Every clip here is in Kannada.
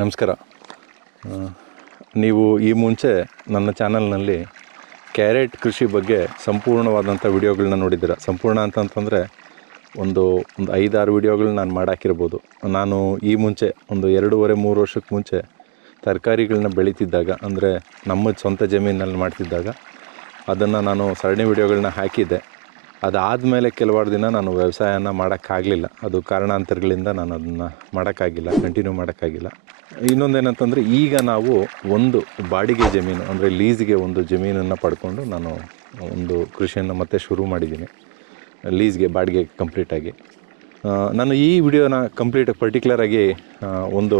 ನಮಸ್ಕಾರ. ನೀವು ಈ ಮುಂಚೆ ನನ್ನ ಚಾನಲ್ನಲ್ಲಿ ಕ್ಯಾರೆಟ್ ಕೃಷಿ ಬಗ್ಗೆ ಸಂಪೂರ್ಣವಾದಂಥ ವಿಡಿಯೋಗಳನ್ನ ನೋಡಿದ್ದೀರ. ಸಂಪೂರ್ಣ ಅಂತಂತಂದರೆ ಒಂದು 5-6 ವಿಡಿಯೋಗಳನ್ನ ನಾನು ಮಾಡಾಕಿರ್ಬೋದು. ನಾನು ಈ ಮುಂಚೆ ಒಂದು 2.5-3 ವರ್ಷಕ್ಕೆ ಮುಂಚೆ ತರಕಾರಿಗಳನ್ನ ಬೆಳೀತಿದ್ದಾಗ, ಅಂದರೆ ನಮ್ಮ ಸ್ವಂತ ಜಮೀನಲ್ಲಿ ಮಾಡ್ತಿದ್ದಾಗ ಅದನ್ನು ನಾನು ಸರಣಿ ವಿಡಿಯೋಗಳನ್ನ ಹಾಕಿದ್ದೆ. ಅದಾದಮೇಲೆ ಕೆಲವಾರು ದಿನ ನಾನು ವ್ಯವಸಾಯನ ಮಾಡೋಕ್ಕಾಗಲಿಲ್ಲ. ಅದು ಕಾರಣಾಂತರಗಳಿಂದ ನಾನು ಅದನ್ನು ಮಾಡೋಕ್ಕಾಗಿಲ್ಲ, ಕಂಟಿನ್ಯೂ ಮಾಡೋಕ್ಕಾಗಿಲ್ಲ. ಇನ್ನೊಂದೇನಂತಂದರೆ, ಈಗ ನಾವು ಒಂದು ಬಾಡಿಗೆ ಜಮೀನು, ಅಂದರೆ ಲೀಸ್ಗೆ ಒಂದು ಜಮೀನನ್ನು ಪಡ್ಕೊಂಡು ನಾನು ಒಂದು ಕೃಷಿಯನ್ನು ಮತ್ತೆ ಶುರು ಮಾಡಿದ್ದೀನಿ. ಲೀಸ್ಗೆ, ಬಾಡಿಗೆ ಕಂಪ್ಲೀಟಾಗಿ. ನಾನು ಈ ವಿಡಿಯೋನ ಪರ್ಟಿಕ್ಯುಲರಾಗಿ ಒಂದು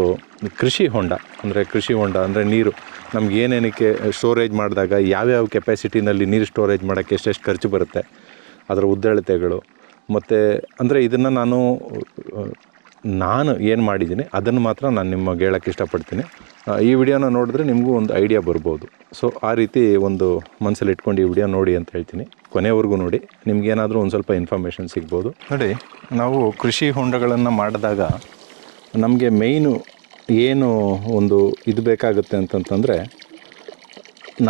ಕೃಷಿ ಹೊಂಡ ಅಂದರೆ ನೀರು ನಮ್ಗೆ ಏನೇನಕ್ಕೆ ಸ್ಟೋರೇಜ್ ಮಾಡಿದಾಗ ಯಾವ್ಯಾವ ಕೆಪಾಸಿಟಿನಲ್ಲಿ ನೀರು ಸ್ಟೋರೇಜ್ ಮಾಡೋಕ್ಕೆ ಎಷ್ಟೆಷ್ಟು ಖರ್ಚು ಬರುತ್ತೆ, ಅದರ ಉದ್ದಳತೆಗಳು, ಮತ್ತು ಅಂದರೆ ಇದನ್ನು ನಾನು ಏನು ಮಾಡಿದ್ದೀನಿ ಅದನ್ನು ಮಾತ್ರ ನಾನು ನಿಮಗೆ ಹೇಳೋಕ್ಕೆ ಇಷ್ಟಪಡ್ತೀನಿ. ಈ ವಿಡಿಯೋನ ನೋಡಿದ್ರೆ ನಿಮಗೂ ಒಂದು ಐಡಿಯಾ ಬರ್ಬೋದು. ಸೊ ಆ ರೀತಿ ಒಂದು ಮನಸ್ಸಲ್ಲಿ ಇಟ್ಕೊಂಡು ಈ ವಿಡಿಯೋ ನೋಡಿ ಅಂತ ಹೇಳ್ತೀನಿ. ಕೊನೆವರೆಗೂ ನೋಡಿ, ನಿಮಗೇನಾದರೂ ಒಂದು ಸ್ವಲ್ಪ ಇನ್ಫಾರ್ಮೇಷನ್ ಸಿಗ್ಬೋದು. ನೋಡಿ, ನಾವು ಕೃಷಿ ಹೊಂಡಗಳನ್ನು ಮಾಡಿದಾಗ ನಮಗೆ ಮೇಯ್ನು ಏನು ಒಂದು ಇದು ಬೇಕಾಗುತ್ತೆ ಅಂತಂತಂದರೆ,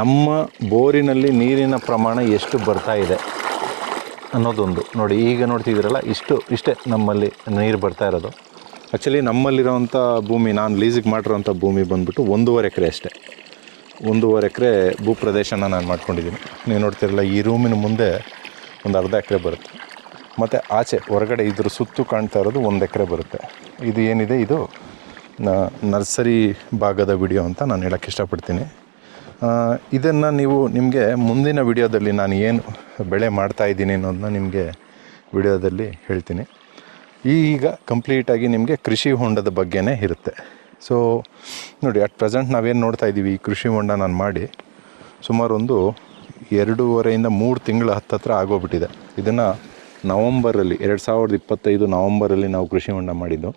ನಮ್ಮ ಬೋರಿನಲ್ಲಿ ನೀರಿನ ಪ್ರಮಾಣ ಎಷ್ಟು ಬರ್ತಾ ಇದೆ ಅನ್ನೋದೊಂದು. ನೋಡಿ, ಈಗ ನೋಡ್ತಿದ್ದೀರಲ್ಲ, ಇಷ್ಟೇ ನಮ್ಮಲ್ಲಿ ನೀರು ಬರ್ತಾ ಇರೋದು. ಆ್ಯಕ್ಚುಲಿ ನಮ್ಮಲ್ಲಿರೋವಂಥ ಭೂಮಿ, ನಾನು ಲೀಸಿಗೆ ಮಾಡಿರೋಂಥ ಭೂಮಿ ಬಂದುಬಿಟ್ಟು 1.5 ಎಕರೆ ಅಷ್ಟೇ. 1.5 ಎಕರೆ ಭೂ ಪ್ರದೇಶನ ನಾನು ಮಾಡ್ಕೊಂಡಿದ್ದೀನಿ. ನೀವು ನೋಡ್ತಿರಲ್ಲ, ಈ ರೂಮಿನ ಮುಂದೆ ಒಂದು ಅರ್ಧ ಎಕರೆ ಬರುತ್ತೆ, ಮತ್ತು ಆಚೆ ಹೊರಗಡೆ ಇದ್ರ ಸುತ್ತು ಕಾಣ್ತಾ ಇರೋದು 1 ಎಕರೆ ಬರುತ್ತೆ. ಇದು ಏನಿದೆ, ಇದು ನರ್ಸರಿ ಭಾಗದ ವಿಡಿಯೋ ಅಂತ ನಾನು ಹೇಳೋಕ್ಕೆ ಇಷ್ಟಪಡ್ತೀನಿ. ಇದನ್ನು ನಿಮಗೆ ಮುಂದಿನ ವಿಡಿಯೋದಲ್ಲಿ ನಾನು ಏನು ಬೆಳೆ ಮಾಡ್ತಾಯಿದ್ದೀನಿ ಅನ್ನೋದನ್ನ ನಿಮಗೆ ವಿಡಿಯೋದಲ್ಲಿ ಹೇಳ್ತೀನಿ. ಈಗ ಕಂಪ್ಲೀಟಾಗಿ ನಿಮಗೆ ಕೃಷಿ ಹೊಂಡದ ಬಗ್ಗೆನೇ ಇರುತ್ತೆ. ಸೊ ನೋಡಿ, ಅಟ್ ಪ್ರೆಸೆಂಟ್ ನಾವೇನು ನೋಡ್ತಾ ಇದ್ದೀವಿ, ಈ ಕೃಷಿ ಹೊಂಡ ನಾನು ಮಾಡಿ ಸುಮಾರು ಒಂದು 2.5-3 ತಿಂಗಳ ಹತ್ತತ್ರ ಆಗೋಗ್ಬಿಟ್ಟಿದೆ. ಇದನ್ನು ನವಂಬರಲ್ಲಿ 2025 ನವಂಬರಲ್ಲಿ ನಾವು ಕೃಷಿ ಹೊಂಡ ಮಾಡಿದ್ದು.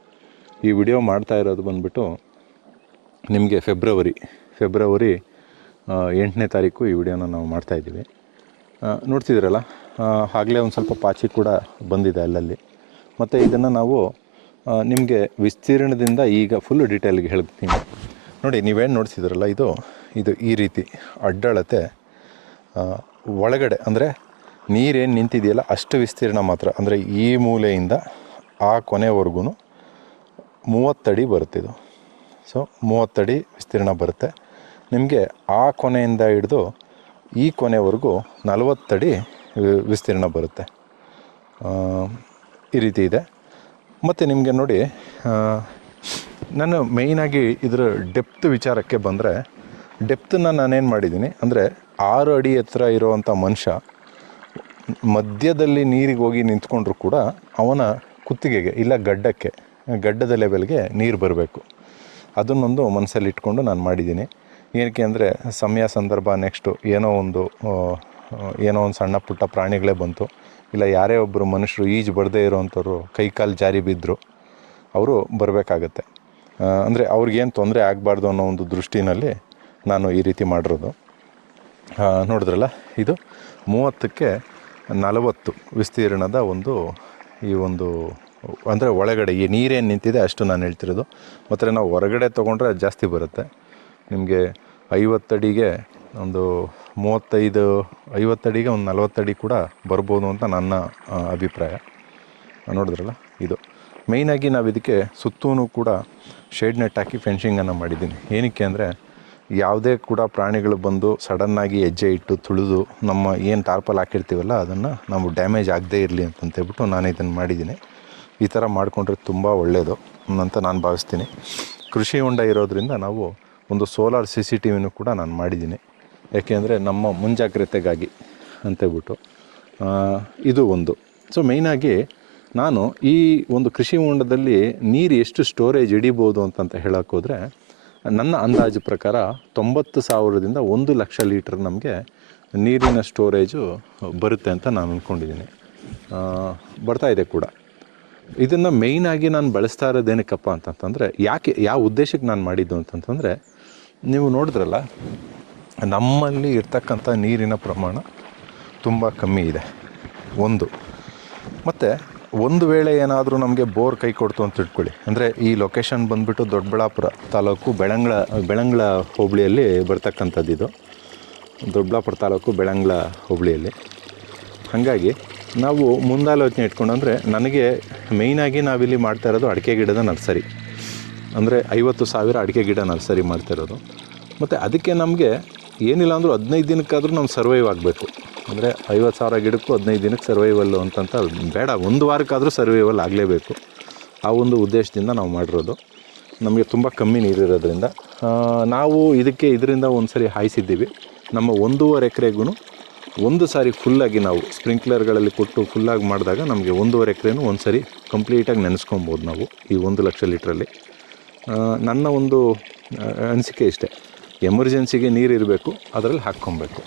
ಈ ವಿಡಿಯೋ ಮಾಡ್ತಾ ಇರೋದು ಬಂದುಬಿಟ್ಟು ನಿಮಗೆ ಫೆಬ್ರವರಿ 8ನೇ ತಾರೀಕು ಈ ವಿಡಿಯೋನ ನಾವು ಮಾಡ್ತಾಯಿದ್ದೀವಿ. ನೋಡ್ತಿದ್ದೀರಲ್ಲ, ಆಗಲೇ ಒಂದು ಸ್ವಲ್ಪ ಪಾಚಿ ಕೂಡ ಬಂದಿದೆ ಅಲ್ಲಲ್ಲಿ. ಮತ್ತು ಇದನ್ನು ನಾವು ನಿಮಗೆ ವಿಸ್ತೀರ್ಣದಿಂದ ಈಗ ಫುಲ್ ಡೀಟೇಲ್ಗೆ ಹೇಳ್ತೀನಿ. ನೋಡಿ, ನೀವೇನು ನೋಡ್ತಿದ್ದೀರಲ್ಲ, ಇದು ಈ ರೀತಿ ಅಡ್ಡಳತೆ ಒಳಗಡೆ, ಅಂದರೆ ನೀರೇನು ನಿಂತಿದೆಯಲ್ಲ ಅಷ್ಟು ವಿಸ್ತೀರ್ಣ ಮಾತ್ರ. ಅಂದರೆ ಈ ಮೂಲೆಯಿಂದ ಆ ಕೊನೆವರೆಗೂ 30 ಅಡಿ ಬರುತ್ತಿದ್ದು. ಸೊ 30 ಅಡಿ ವಿಸ್ತೀರ್ಣ ಬರುತ್ತೆ ನಿಮಗೆ. ಆ ಕೊನೆಯಿಂದ ಹಿಡಿದು ಈ ಕೊನೆವರೆಗೂ 40 ಅಡಿ ವಿಸ್ತೀರ್ಣ ಬರುತ್ತೆ. ಈ ರೀತಿ ಇದೆ. ಮತ್ತು ನಿಮಗೆ ನೋಡಿ, ನಾನು ಮೇಯ್ನಾಗಿ ಇದರ ಡೆಪ್ತ್ ವಿಚಾರಕ್ಕೆ ಬಂದರೆ, ಡೆಪ್ತನ್ನು ನಾನೇನು ಮಾಡಿದ್ದೀನಿ ಅಂದರೆ, 6 ಅಡಿ ಎತ್ತರ ಇರುವಂಥ ಮನುಷ್ಯ ಮಧ್ಯದಲ್ಲಿ ನೀರಿಗೆ ಹೋಗಿ ನಿಂತ್ಕೊಂಡ್ರೂ ಕೂಡ ಅವನ ಕುತ್ತಿಗೆಗೆ ಇಲ್ಲ ಗಡ್ಡದ ಲೆವೆಲ್ಗೆ ನೀರು ಬರಬೇಕು. ಅದನ್ನೊಂದು ಮನಸ್ಸಲ್ಲಿ ಇಟ್ಕೊಂಡು ನಾನು ಮಾಡಿದ್ದೀನಿ. ಏನಕ್ಕೆ ಅಂದರೆ, ಸಮಯ ಸಂದರ್ಭ, ನೆಕ್ಸ್ಟು ಏನೋ ಒಂದು ಸಣ್ಣ ಪುಟ್ಟ ಪ್ರಾಣಿಗಳೇ ಬಂತು, ಇಲ್ಲ ಯಾರೇ ಒಬ್ಬರು ಮನುಷ್ಯರು ಈಜು ಬರದೇ ಇರೋವಂಥವ್ರು ಕೈಕಾಲು ಜಾರಿ ಬಿದ್ದರು, ಅವರು ಬರಬೇಕಾಗತ್ತೆ. ಅಂದರೆ ಅವ್ರಿಗೇನು ತೊಂದರೆ ಆಗಬಾರ್ದು ಅನ್ನೋ ಒಂದು ದೃಷ್ಟಿನಲ್ಲಿ ನಾನು ಈ ರೀತಿ ಮಾಡಿರೋದು. ನೋಡಿದ್ರಲ್ಲ, ಇದು 30ಕ್ಕೆ 40 ವಿಸ್ತೀರ್ಣದ ಈ ಒಂದು ಅಂದರೆ ಒಳಗಡೆ ಈ ನೀರೇನು ನಿಂತಿದೆ ಅಷ್ಟು ನಾನು ಹೇಳ್ತಿರೋದು. ಮತ್ತು ನಾವು ಹೊರಗಡೆ ತೊಗೊಂಡ್ರೆ ಅದು ಜಾಸ್ತಿ ಬರುತ್ತೆ ನಿಮಗೆ. 50 ಅಡಿಗೆ ಒಂದು 35, 50 ಅಡಿಗೆ ಒಂದು 40 ಅಡಿ ಕೂಡ ಬರ್ಬೋದು ಅಂತ ನನ್ನ ಅಭಿಪ್ರಾಯ. ನೋಡಿದ್ರಲ್ಲ, ಇದು ಮೇಯ್ನಾಗಿ ನಾವು ಇದಕ್ಕೆ ಸುತ್ತೂ ಕೂಡ ಶೇಡ್ ನೆಟ್ ಹಾಕಿ ಫೆನ್ಸಿಂಗನ್ನು ಮಾಡಿದ್ದೀನಿ. ಏನಕ್ಕೆ ಅಂದರೆ, ಯಾವುದೇ ಕೂಡ ಪ್ರಾಣಿಗಳು ಬಂದು ಸಡನ್ನಾಗಿ ಹೆಜ್ಜೆ ಇಟ್ಟು ತುಳಿದು ನಮ್ಮ ಏನು ಟಾರ್ಪಲ್ ಹಾಕಿರ್ತೀವಲ್ಲ ಅದನ್ನು ನಾವು ಡ್ಯಾಮೇಜ್ ಆಗದೇ ಇರಲಿ ಅಂತಂತೇಳ್ಬಿಟ್ಟು ನಾನು ಇದನ್ನು ಮಾಡಿದ್ದೀನಿ. ಈ ಥರ ಮಾಡಿಕೊಂಡ್ರೆ ತುಂಬ ಒಳ್ಳೆಯದು ಅಂತ ನಾನು ಭಾವಿಸ್ತೀನಿ. ಕೃಷಿ ಹೊಂಡ ಇರೋದರಿಂದ ನಾವು ಒಂದು ಸೋಲಾರ್ CCTVನೂ ಕೂಡ ನಾನು ಮಾಡಿದ್ದೀನಿ. ಯಾಕೆಂದರೆ ನಮ್ಮ ಮುಂಜಾಗ್ರತೆಗಾಗಿ ಅಂತೇಳ್ಬಿಟ್ಟು ಇದು ಒಂದು. ಸೊ ಮೇಯ್ನಾಗಿ ನಾನು ಈ ಒಂದು ಕೃಷಿ ಹೊಂಡದಲ್ಲಿ ನೀರು ಎಷ್ಟು ಸ್ಟೋರೇಜ್ ಹಿಡಿಬೋದು ಅಂತ ಹೇಳೋಕ್ಕೋದ್ರೆ, ನನ್ನ ಅಂದಾಜು ಪ್ರಕಾರ 90,000ದಿಂದ 1,00,000 ಲೀಟ್ರ್ ನಮಗೆ ನೀರಿನ ಸ್ಟೋರೇಜು ಬರುತ್ತೆ ಅಂತ ನಾನು ಅಂದ್ಕೊಂಡಿದ್ದೀನಿ. ಬರ್ತಾಯಿದೆ ಕೂಡ. ಇದನ್ನು ಮೇಯ್ನಾಗಿ ನಾನು ಬಳಸ್ತಾ ಇರೋದೇನಕ್ಕಪ್ಪ ಅಂತಂತಂದರೆ, ಯಾವ ಉದ್ದೇಶಕ್ಕೆ ನಾನು ಮಾಡಿದ್ದು ಅಂತಂತಂದರೆ, ನೀವು ನೋಡಿದ್ರಲ್ಲ, ನಮ್ಮಲ್ಲಿ ಇರ್ತಕ್ಕಂಥ ನೀರಿನ ಪ್ರಮಾಣ ತುಂಬ ಕಮ್ಮಿ ಇದೆ ಒಂದು. ಮತ್ತು ಒಂದು ವೇಳೆ ಏನಾದರೂ ನಮಗೆ ಬೋರ್ ಕೈ ಕೊಡ್ತು ಅಂತ ಇಟ್ಕೊಳ್ಳಿ, ಅಂದರೆ ಈ ಲೊಕೇಶನ್ ಬಂದುಬಿಟ್ಟು ದೊಡ್ಡಬಳ್ಳಾಪುರ ತಾಲೂಕು ಬೆಳಂಗ್ಳ ಹೋಬಳಿಯಲ್ಲಿ ಬರ್ತಕ್ಕಂಥದ್ದು. ಇದು ದೊಡ್ಡಬಳ್ಳಾಪುರ ತಾಲೂಕು ಬೆಳಂಗ್ಳ ಹೋಬಳಿಯಲ್ಲಿ. ಹಾಗಾಗಿ ನಾವು ಮುಂದಾಲೋಚನೆ ಇಟ್ಕೊಂಡು, ಅಂದರೆ ನನಗೆ ಮೇಯ್ನಾಗಿ ನಾವಿಲ್ಲಿ ಮಾಡ್ತಾ ಇರೋದು ಅಡಿಕೆ ಗಿಡದ ನರ್ಸರಿ, ಅಂದರೆ 50,000 ಅಡಿಕೆ ಗಿಡ ನರ್ಸರಿ ಮಾಡ್ತಾ ಇರೋದು. ಮತ್ತು ಅದಕ್ಕೆ ನಮಗೆ ಏನಿಲ್ಲ ಅಂದರೂ 15 ದಿನಕ್ಕಾದರೂ ನಾವು ಸರ್ವೈವ್ ಆಗಬೇಕು. ಅಂದರೆ 50,000 ಗಿಡಕ್ಕೂ 15 ದಿನಕ್ಕೆ ಸರ್ವೈವಲ್ಲು ಅಂತಂತ ಬೇಡ, 1 ವಾರಕ್ಕಾದರೂ ಸರ್ವೈವಲ್ ಆಗಲೇಬೇಕು. ಆ ಒಂದು ಉದ್ದೇಶದಿಂದ ನಾವು ಮಾಡಿರೋದು. ನಮಗೆ ತುಂಬ ಕಮ್ಮಿ ನೀರಿರೋದ್ರಿಂದ ನಾವು ಇದರಿಂದ ಒಂದು ಸರಿ ಹಾಯಿಸಿದ್ದೀವಿ. ನಮ್ಮ 1.5 ಎಕರೆಗೂ ಒಂದು ಸಾರಿ ಫುಲ್ಲಾಗಿ ನಾವು ಸ್ಪ್ರಿಂಕ್ಲರ್ಗಳಲ್ಲಿ ಕೊಟ್ಟು ಫುಲ್ಲಾಗಿ ಮಾಡಿದಾಗ ನಮಗೆ 1.5 ಎಕರೆನೂ ಒಂದು ಸರಿ ಕಂಪ್ಲೀಟಾಗಿ ನೆನೆಸ್ಕೊಬೋದು ನಾವು ಈ 1 ಲಕ್ಷ ಲೀಟ್ರಲ್ಲಿ. ನನ್ನ ಒಂದು ಅನಿಸಿಕೆ ಇಷ್ಟೇ, ಎಮರ್ಜೆನ್ಸಿಗೆ ನೀರು ಇರಬೇಕು, ಅದರಲ್ಲಿ ಹಾಕ್ಕೊಬೇಕು.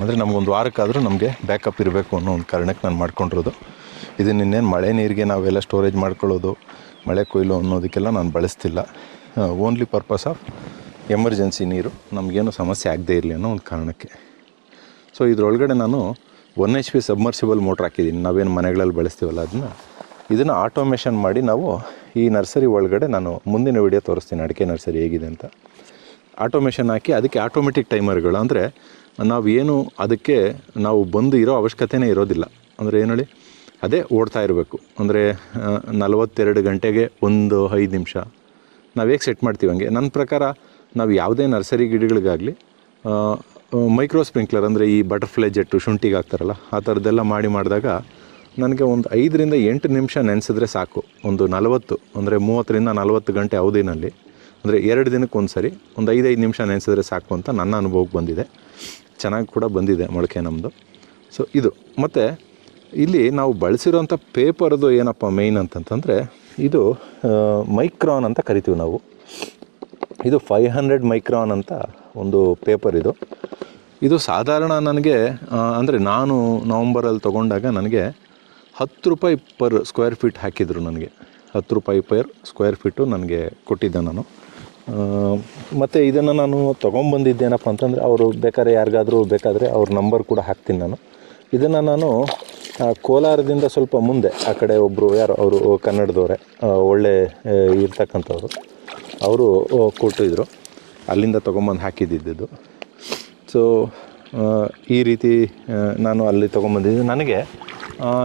ಅಂದರೆ ನಮಗೊಂದು ವಾರಕ್ಕಾದರೂ ನಮಗೆ ಬ್ಯಾಕಪ್ ಇರಬೇಕು ಅನ್ನೋ ಒಂದು ಕಾರಣಕ್ಕೆ ನಾನು ಮಾಡ್ಕೊಂಡಿರೋದು. ಇದನ್ನಿನ್ನೇನು ಮಳೆ ನೀರಿಗೆ ನಾವೆಲ್ಲ ಸ್ಟೋರೇಜ್ ಮಾಡ್ಕೊಳ್ಳೋದು, ಮಳೆ ಕೊಯ್ಲು ಅನ್ನೋದಕ್ಕೆಲ್ಲ ನಾನು ಬಳಸ್ತಿಲ್ಲ. ಓನ್ಲಿ ಪರ್ಪಸ್ ಆಫ್ ಎಮರ್ಜೆನ್ಸಿ ನೀರು, ನಮಗೇನು ಸಮಸ್ಯೆ ಆಗದೇ ಇರಲಿ ಅನ್ನೋ ಒಂದು ಕಾರಣಕ್ಕೆ. ಸೊ ಇದರೊಳಗಡೆ ನಾನು 1 HP ಸಬ್ಮರ್ಸಿಬಲ್ ಮೋಟ್ರ್ ಹಾಕಿದ್ದೀನಿ. ನಾವೇನು ಮನೆಗಳಲ್ಲಿ ಬಳಸ್ತೀವಲ್ಲ ಇದನ್ನು ಆಟೋಮೇಷನ್ ಮಾಡಿ ನಾವು ಈ ನರ್ಸರಿ ಒಳಗಡೆ, ನಾನು ಮುಂದಿನ ವಿಡಿಯೋ ತೋರಿಸ್ತೀನಿ ಅಡಿಕೆ ನರ್ಸರಿ ಹೇಗಿದೆ ಅಂತ. ಆಟೋಮೇಷನ್ ಹಾಕಿ ಅದಕ್ಕೆ ಆಟೋಮೆಟಿಕ್ ಟೈಮರ್ಗಳು, ಅಂದರೆ ನಾವೇನು ಅದಕ್ಕೆ ನಾವು ಬಂದು ಇರೋ ಅವಶ್ಯಕತೆಯೇ ಇರೋದಿಲ್ಲ. ಅಂದರೆ ಏನು ಹೇಳಿ, ಅದೇ ಓಡ್ತಾ ಇರಬೇಕು. ಅಂದರೆ 42 ಗಂಟೆಗೆ 5 ನಿಮಿಷ ನಾವು ಹೇಗೆ ಸೆಟ್ ಮಾಡ್ತೀವಿ ಹಂಗೆ. ನನ್ನ ಪ್ರಕಾರ ನಾವು ಯಾವುದೇ ನರ್ಸರಿ ಗಿಡಗಳಿಗಾಗಲಿ ಮೈಕ್ರೋ ಸ್ಪ್ರಿಂಕ್ಲರ್, ಅಂದರೆ ಈ ಬಟರ್ಫ್ಲೈ ಜೆಟ್ಟು ಶುಂಠಿಗೆ ಹಾಕ್ತಾರಲ್ಲ ಆ ಥರದ್ದೆಲ್ಲ ಮಾಡಿದಾಗ ನನಗೆ ಒಂದು 5 ರಿಂದ 8 ನಿಮಿಷ ನೆನೆಸಿದ್ರೆ ಸಾಕು. ಒಂದು 40, ಅಂದರೆ 30 ರಿಂದ 40 ಗಂಟೆ ಅವಧಿನಲ್ಲಿ, ಅಂದರೆ 2 ದಿನಕ್ಕೆ ಒಂದು ಸರಿ ಒಂದು 5 ನಿಮಿಷ ನೆನೆಸಿದ್ರೆ ಸಾಕು ಅಂತ ನನ್ನ ಅನುಭವಕ್ಕೆ ಬಂದಿದೆ. ಚೆನ್ನಾಗಿ ಕೂಡ ಬಂದಿದೆ ಮೊಳಕೆ ನಮ್ಮದು. ಸೊ ಇದು, ಮತ್ತು ಇಲ್ಲಿ ನಾವು ಬಳಸಿರೋಂಥ ಪೇಪರ್ದು ಏನಪ್ಪ ಮೇಯ್ನ್ ಅಂತಂತಂದರೆ, ಇದು ಮೈಕ್ರಾನ್ ಅಂತ ಕರಿತೀವಿ ನಾವು. ಇದು 500 ಮೈಕ್ರಾನ್ ಅಂತ ಒಂದು ಪೇಪರ್. ಇದು ಸಾಧಾರಣ ನನಗೆ, ಅಂದರೆ ನಾನು ನವಂಬರಲ್ಲಿ ತೊಗೊಂಡಾಗ ನನಗೆ 10 ರೂಪಾಯಿ ಪರ್ ಸ್ಕ್ವೇರ್ ಫೀಟ್ ಹಾಕಿದರು. ನನಗೆ 10 ರೂಪಾಯಿ ಪರ್ ಸ್ಕ್ವೇರ್ ಫೀಟು ನನಗೆ ಕೊಟ್ಟಿದ್ದೆ ನಾನು. ಮತ್ತು ಇದನ್ನು ನಾನು ತೊಗೊಂಬಂದಿದ್ದೇನಪ್ಪ ಅಂತಂದರೆ, ಅವರು ಬೇಕಾದ್ರೆ ಯಾರಿಗಾದರೂ ಬೇಕಾದರೆ ಅವ್ರ ನಂಬರ್ ಕೂಡ ಹಾಕ್ತೀನಿ ನಾನು. ಇದನ್ನು ನಾನು ಕೋಲಾರದಿಂದ ಸ್ವಲ್ಪ ಮುಂದೆ ಆ ಕಡೆ ಒಬ್ಬರು ಯಾರು ಅವರು ಕನ್ನಡದವರೇ, ಒಳ್ಳೆ ಇರ್ತಕ್ಕಂಥವ್ರು, ಅವರು ಕೊಟ್ಟಿದ್ದರು. ಅಲ್ಲಿಂದ ತೊಗೊಂಬಂದು ಹಾಕಿದ್ದಿದ್ದು. ಸೊ ಈ ರೀತಿ ನಾನು ಅಲ್ಲಿ ತೊಗೊಂಬಂದಿದ್ದೆ. ನನಗೆ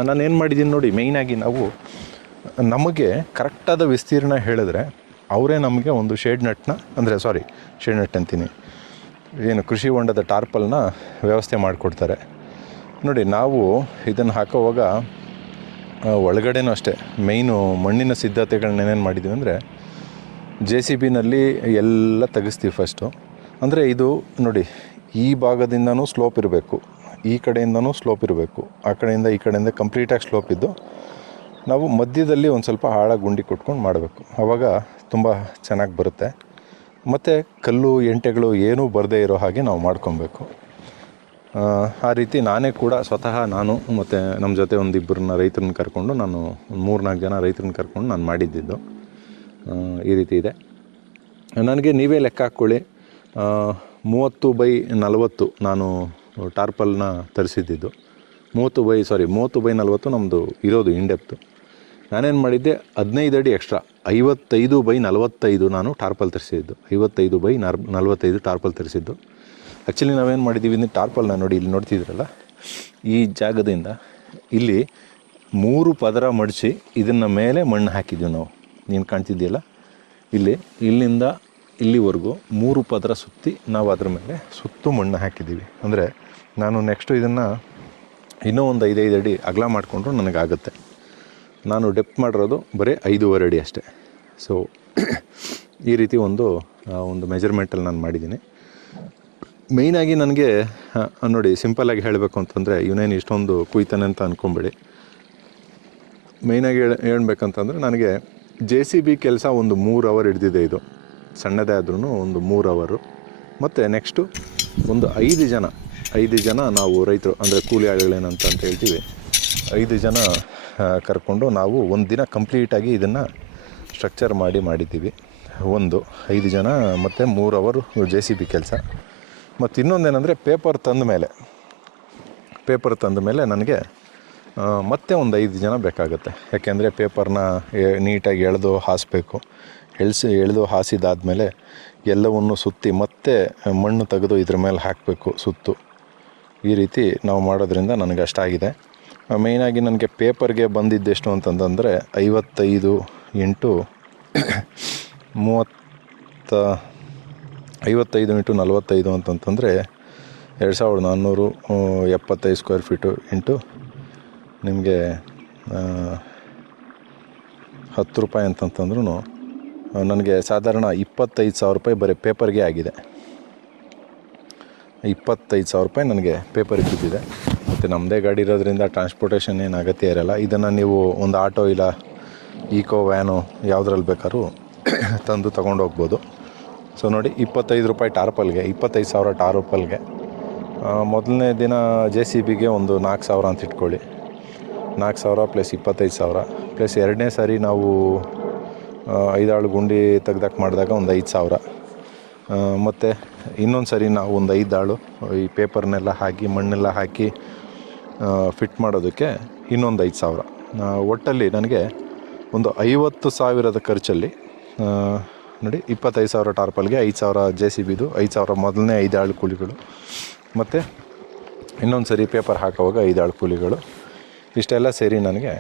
ನಾನೇನು ಮಾಡಿದ್ದೀನಿ ನೋಡಿ, ಮೇಯ್ನಾಗಿ ನಮಗೆ ಕರೆಕ್ಟಾದ ವಿಸ್ತೀರ್ಣ ಹೇಳಿದ್ರೆ ಅವರೇ ನಮಗೆ ಒಂದು ಶೇಡ್ ನೆಟ್ ಅಂತೀನಿ, ಏನು ಕೃಷಿ ಹೊಂಡದ ಟಾರ್ಪಲ್ನ ವ್ಯವಸ್ಥೆ ಮಾಡಿಕೊಡ್ತಾರೆ ನೋಡಿ. ನಾವು ಇದನ್ನು ಹಾಕೋವಾಗ ಒಳಗಡೆನೂ ಅಷ್ಟೇ ಮೇಯ್ನು ಮಣ್ಣಿನ ಸಿದ್ಧತೆಗಳನ್ನೇನೇನು ಮಾಡಿದ್ದೀವಿ ಅಂದರೆ, JCBನಲ್ಲಿ ಎಲ್ಲ ತೆಗೆಸ್ತೀವಿ ಫಸ್ಟು. ಅಂದರೆ ಇದು ನೋಡಿ, ಈ ಭಾಗದಿಂದನೂ ಸ್ಲೋಪ್ ಇರಬೇಕು, ಈ ಕಡೆಯಿಂದನೂ ಸ್ಲೋಪ್ ಇರಬೇಕು, ಆ ಕಡೆಯಿಂದ ಈ ಕಡೆಯಿಂದ ಕಂಪ್ಲೀಟಾಗಿ ಸ್ಲೋಪ್ ಇದ್ದು ನಾವು ಮಧ್ಯದಲ್ಲಿ ಒಂದು ಸ್ವಲ್ಪ ಆಳ ಗುಂಡಿ ಕೊಟ್ಕೊಂಡು ಮಾಡಬೇಕು. ಆವಾಗ ತುಂಬ ಚೆನ್ನಾಗಿ ಬರುತ್ತೆ. ಮತ್ತು ಕಲ್ಲು ಎಂಟೆಗಳು ಏನೂ ಬರದೇ ಇರೋ ಹಾಗೆ ನಾವು ಮಾಡ್ಕೊಬೇಕು. ಆ ರೀತಿ ನಾನೇ ಕೂಡ ಸ್ವತಃ ನಾನು ಮತ್ತು ನಮ್ಮ ಜೊತೆ ಒಂದು 2 ರೈತರನ್ನ ಕರ್ಕೊಂಡು, ನಾನು 3-4 ಜನ ರೈತರನ್ನ ಕರ್ಕೊಂಡು ನಾನು ಮಾಡಿದ್ದಿದ್ದು. ಈ ರೀತಿ ಇದೆ. ನನಗೆ ನೀವೇ ಲೆಕ್ಕ ಹಾಕ್ಕೊಳ್ಳಿ, 30x40 ನಾನು ಟಾರ್ಪಲ್ನ ತರಿಸಿದ್ದಿದ್ದು. 30x40 ನಮ್ಮದು ಇರೋದು ಇಂಡೆಪ್ತು. ನಾನೇನು ಮಾಡಿದ್ದೆ, 15 ಅಡಿ ಎಕ್ಸ್ಟ್ರಾ 55x45 ನಾನು ಟಾರ್ಪಲ್ ತರಿಸಿದ್ದು. 55x45 ಟಾರ್ಪಲ್ ತರಿಸಿದ್ದು. ಆ್ಯಕ್ಚುಲಿ ನಾವೇನು ಮಾಡಿದ್ದೀವಿ ಅಂದರೆ, ಟಾರ್ಪಲ್ನ ನೋಡಿ ಇಲ್ಲಿ ನೋಡ್ತಿದ್ದೀರಲ್ಲ, ಈ ಜಾಗದಿಂದ ಇಲ್ಲಿ 3 ಪದರ ಮಡಿಸಿ ಇದನ್ನು ಮೇಲೆ ಮಣ್ಣು ಹಾಕಿದ್ವಿ ನಾವು. ನೀನು ಕಾಣ್ತಿದ್ದೀಯಲ್ಲ, ಇಲ್ಲಿಂದ ಇಲ್ಲಿವರೆಗೂ 3 ಪದರ ಸುತ್ತಿ ನಾವು ಅದ್ರ ಮೇಲೆ ಸುತ್ತು ಮಣ್ಣು ಹಾಕಿದ್ದೀವಿ. ಅಂದರೆ ನಾನು ನೆಕ್ಸ್ಟು ಇದನ್ನು ಇನ್ನೂ ಒಂದು 5 ಅಡಿ ಅಗಲ ಮಾಡಿಕೊಂಡ್ರು ನನಗಾಗುತ್ತೆ. ನಾನು ಡೆಪ್ತ್ ಮಾಡಿರೋದು ಬರೀ 5.5 ಅಡಿ ಅಷ್ಟೇ. ಸೊ ಈ ರೀತಿ ಒಂದು ಮೆಜರ್ಮೆಂಟಲ್ಲಿ ನಾನು ಮಾಡಿದ್ದೀನಿ. ಮೇಯ್ನಾಗಿ ನನಗೆ ನೋಡಿ, ಸಿಂಪಲ್ಲಾಗಿ ಹೇಳಬೇಕು ಅಂತಂದರೆ, ಇವನೇನು ಇಷ್ಟೊಂದು ಕುಯ್ತಾನೆ ಅಂತ ಅಂದ್ಕೊಂಬೇಡಿ. ಮೇಯ್ನಾಗಿ ಹೇಳ್ಬೇಕಂತಂದರೆ, ನನಗೆ JCB ಕೆಲಸ ಒಂದು 3 ಅವರ್ ಹಿಡ್ದಿದೆ. ಇದು ಸಣ್ಣದೇ ಆದ್ರೂ ಒಂದು 3 ಅವರು. ಮತ್ತು ನೆಕ್ಸ್ಟು ಒಂದು 5 ಜನ ನಾವು ರೈತರು, ಅಂದರೆ ಕೂಲಿ ಆಳುಗಳೇನಂತ ಹೇಳ್ತೀವಿ, 5 ಜನ ಕರ್ಕೊಂಡು ನಾವು ಒಂದು ದಿನ ಕಂಪ್ಲೀಟಾಗಿ ಇದನ್ನು ಸ್ಟ್ರಕ್ಚರ್ ಮಾಡಿದ್ದೀವಿ. 5 ಜನ ಮತ್ತು 3 ಅವರು JCB ಕೆಲಸ. ಮತ್ತು ಇನ್ನೊಂದೇನೆಂದರೆ, ಪೇಪರ್ ತಂದ ಮೇಲೆ ನನಗೆ ಮತ್ತೆ ಒಂದು 5 ಜನ ಬೇಕಾಗುತ್ತೆ. ಯಾಕೆಂದರೆ ಪೇಪರ್ನ ನೀಟಾಗಿ ಎಳೆದು ಹಾಸಬೇಕು. ಎಳೆದು ಹಾಸಿದಾದಮೇಲೆ ಎಲ್ಲವನ್ನು ಸುತ್ತಿ ಮತ್ತೆ ಮಣ್ಣು ತೆಗೆದು ಇದ್ರ ಮೇಲೆ ಹಾಕಬೇಕು ಸುತ್ತು. ಈ ರೀತಿ ನಾವು ಮಾಡೋದ್ರಿಂದ ನನಗೆ ಅಷ್ಟಾಗಿದೆ. ಮೇಯ್ನಾಗಿ ನನಗೆ ಪೇಪರ್ಗೆ ಬಂದಿದ್ದೆಷ್ಟು ಅಂತಂದರೆ 55 ಇಂಟು 45 ಅಂತಂತಂದರೆ 2475 ಸ್ಕ್ವೇರ್ ಫೀಟು ಇಂಟು ನಿಮಗೆ 10 ರೂಪಾಯಿ ಅಂತಂತಂದ್ರೂ ನನಗೆ ಸಾಧಾರಣ 25,000 ರೂಪಾಯಿ ಬರೀ ಪೇಪರ್ಗೆ ಆಗಿದೆ. 25,000 ರೂಪಾಯಿ ನನಗೆ ಪೇಪರಿಗೆ ಬಿದ್ದಿದೆ. ಮತ್ತು ನಮ್ಮದೇ ಗಾಡಿ ಇರೋದ್ರಿಂದ ಟ್ರಾನ್ಸ್ಪೋರ್ಟೇಷನ್ ಏನು ಅಗತ್ಯ ಇರೋಲ್ಲ. ಇದನ್ನು ನೀವು ಒಂದು ಆಟೋ ಇಲ್ಲ ಈಕೋ ವ್ಯಾನು ಯಾವುದ್ರಲ್ಲಿ ಬೇಕಾದ್ರೂ ತಂದು ತೊಗೊಂಡೋಗ್ಬೋದು. ಸೊ ನೋಡಿ, 25 ರೂಪಾಯಿ ಟಾರ್ಪಲ್ಗೆ, 25,000 ಟಾರ್ಪಲ್ಗೆ. ಮೊದಲನೇ ದಿನ JCBಗೆ ಒಂದು 4,000 ಅಂತ ಇಟ್ಕೊಳ್ಳಿ. 4,000 ಪ್ಲಸ್ 25,000 ಪ್ಲಸ್ ಎರಡನೇ ಸಾರಿ ನಾವು 5 ಆಳು ಗುಂಡಿ ತೆಗ್ದಾಕ ಮಾಡಿದಾಗ ಒಂದು 5,000. ಮತ್ತು ಇನ್ನೊಂದು ಸರಿ ನಾವು ಒಂದು 5 ಆಳು ಈ ಪೇಪರ್ನೆಲ್ಲ ಹಾಕಿ ಮಣ್ಣೆಲ್ಲ ಹಾಕಿ ಫಿಟ್ ಮಾಡೋದಕ್ಕೆ ಇನ್ನೊಂದು 5,000. ಒಟ್ಟಲ್ಲಿ ನನಗೆ ಒಂದು 50,000 ಖರ್ಚಲ್ಲಿ ನೋಡಿ, 25,000 ಟಾರ್ಪಲ್ಗೆ, 5,000 JCBದು, 5,000 ಮೊದಲನೇ 5 ಆಳು ಕೂಲಿಗಳು, ಮತ್ತು ಇನ್ನೊಂದು ಸರಿ ಪೇಪರ್ ಹಾಕೋವಾಗ 5 ಆಳು ಕೂಲಿಗಳು. ಇಷ್ಟೆಲ್ಲ ಸೇರಿ ನನಗೆ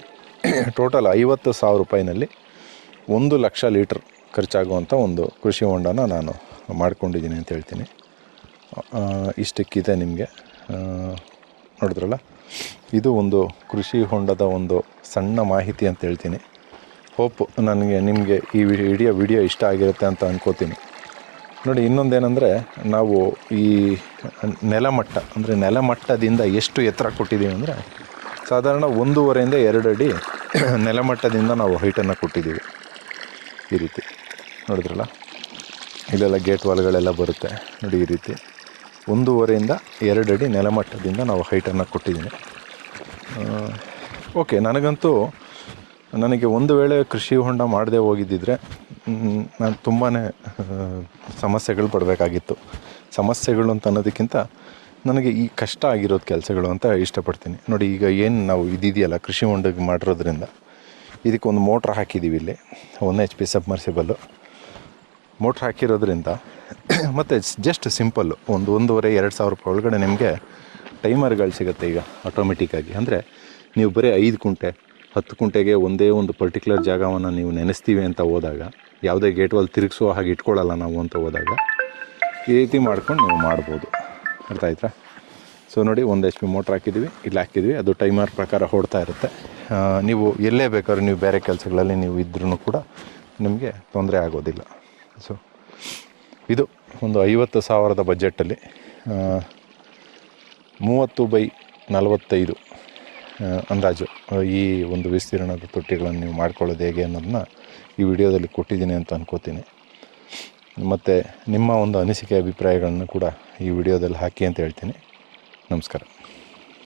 ಟೋಟಲ್ 50,000 ರೂಪಾಯಿನಲ್ಲಿ 1,00,000 ಲೀಟ್ರ್ ಖರ್ಚಾಗುವಂಥ ಒಂದು ಕೃಷಿ ಹೊಂಡನ ನಾನು ಮಾಡ್ಕೊಂಡಿದ್ದೀನಿ ಅಂತ ಹೇಳ್ತೀನಿ. ಇಷ್ಟಕ್ಕಿದೆ ನಿಮಗೆ. ನೋಡಿದ್ರಲ್ಲ, ಇದು ಒಂದು ಕೃಷಿ ಹೊಂಡದ ಒಂದು ಸಣ್ಣ ಮಾಹಿತಿ ಅಂತ ಹೇಳ್ತೀನಿ. ಹೋಪ್ ನಿಮಗೆ ಈ ವಿಡಿಯೋ ಇಷ್ಟ ಆಗಿರುತ್ತೆ ಅಂತ ಅನ್ಕೋತೀನಿ. ನೋಡಿ, ಇನ್ನೊಂದೇನೆಂದರೆ, ನಾವು ಈ ನೆಲಮಟ್ಟದಿಂದ ಎಷ್ಟು ಎತ್ತರ ಕೊಟ್ಟಿದ್ದೀವಿ ಅಂದರೆ ಸಾಧಾರಣ 1.5 ಇಂದ 2 ಅಡಿ ನೆಲಮಟ್ಟದಿಂದ ನಾವು ಹೈಟನ್ನು ಕೊಟ್ಟಿದ್ದೀವಿ. ಈ ರೀತಿ ನೋಡಿದ್ರಲ್ಲ, ಇಲ್ಲೆಲ್ಲ ಗೇಟ್ ವಾಲ್ಗಳೆಲ್ಲ ಬರುತ್ತೆ ನೋಡಿ. ಈ ರೀತಿ 1.5 ಇಂದ 2 ಅಡಿ ನೆಲಮಟ್ಟದಿಂದ ನಾವು ಹೈಟನ್ನು ಕೊಟ್ಟಿದ್ದೀನಿ. ಓಕೆ, ನನಗೆ ಒಂದು ವೇಳೆ ಕೃಷಿ ಹೊಂಡ ಮಾಡದೆ ಹೋಗಿದ್ದಿದ್ರೆ ನಾನು ತುಂಬಾ ಸಮಸ್ಯೆಗಳು ಪಡಬೇಕಾಗಿತ್ತು. ಸಮಸ್ಯೆಗಳು ಅಂತ ಅನ್ನೋದಕ್ಕಿಂತ ನನಗೆ ಈ ಕಷ್ಟ ಆಗಿರೋದು ಕೆಲಸಗಳು ಅಂತ ಇಷ್ಟಪಡ್ತೀನಿ. ನೋಡಿ, ಈಗ ಏನು ನಾವು ಇದೆಯಲ್ಲ ಕೃಷಿ ಹೊಂಡಕ್ಕೆ ಮಾಡಿರೋದ್ರಿಂದ ಇದಕ್ಕೊಂದು ಮೋಟ್ರ್ ಹಾಕಿದ್ದೀವಿ. ಇಲ್ಲಿ 1 HP ಸಬ್ಮರ್ಸಿಬಲ್ಲು ಮೋಟ್ರ್ ಹಾಕಿರೋದ್ರಿಂದ ಮತ್ತು ಜಸ್ಟ್ ಸಿಂಪಲ್ಲು 1,500-2,000 ರೂಪಾಯಿ ಒಳಗಡೆ ನಿಮಗೆ ಟೈಮರ್ಗಳು ಸಿಗುತ್ತೆ ಈಗ ಆಟೋಮೆಟಿಕ್ಕಾಗಿ. ಅಂದರೆ ನೀವು ಬರೀ 5 ಕುಂಟೆ 10 ಕುಂಟೆಗೆ ಒಂದೇ ಒಂದು ಪರ್ಟಿಕ್ಯುಲರ್ ಜಾಗವನ್ನು ನೀವು ನೆನೆಸ್ತೀವಿ ಅಂತ ಹೋದಾಗ, ಯಾವುದೇ ಗೇಟ್ ವಾಲ್ ತಿರುಗಿಸೋ ಹಾಗೆ ಇಟ್ಕೊಳ್ಳಲ್ಲ ನಾವು ಅಂತ ಹೋದಾಗ, ಈ ರೀತಿ ಮಾಡ್ಕೊಂಡು ನೀವು ಮಾಡ್ಬೋದು. ಅರ್ಥ ಆಯ್ತಾ? ಸೊ ನೋಡಿ, 1 HP ಮೋಟ್ರ್ ಹಾಕಿದ್ದೀವಿ, ಇಲ್ಲಿ ಹಾಕಿದ್ವಿ, ಅದು ಟೈಮರ್ ಪ್ರಕಾರ ಹೊಡ್ತಾ ಇರುತ್ತೆ. ನೀವು ಎಲ್ಲೇ ಬೇಕಾದ್ರೂ ನೀವು ಬೇರೆ ಕೆಲಸಗಳಲ್ಲಿ ನೀವು ಇದ್ರೂ ಕೂಡ ನಿಮಗೆ ತೊಂದರೆ ಆಗೋದಿಲ್ಲ. ಸೊ ಇದು ಒಂದು 50,000 ಬಜೆಟಲ್ಲಿ 30x45 ಅಂದಾಜು ಈ ಒಂದು ವಿಸ್ತೀರ್ಣದ ತೊಟ್ಟಿಗಳನ್ನು ನೀವು ಮಾಡ್ಕೊಳ್ಳೋದು ಹೇಗೆ ಅನ್ನೋದನ್ನ ಈ ವಿಡಿಯೋದಲ್ಲಿ ಕೊಟ್ಟಿದ್ದೀನಿ ಅಂತ ಅನ್ಕೋತೀನಿ. ಮತ್ತು ನಿಮ್ಮ ಒಂದು ಅನಿಸಿಕೆ ಅಭಿಪ್ರಾಯಗಳನ್ನು ಕೂಡ ಈ ವಿಡಿಯೋದಲ್ಲಿ ಹಾಕಿ ಅಂತ ಹೇಳ್ತೀನಿ. ನಮಸ್ಕಾರ.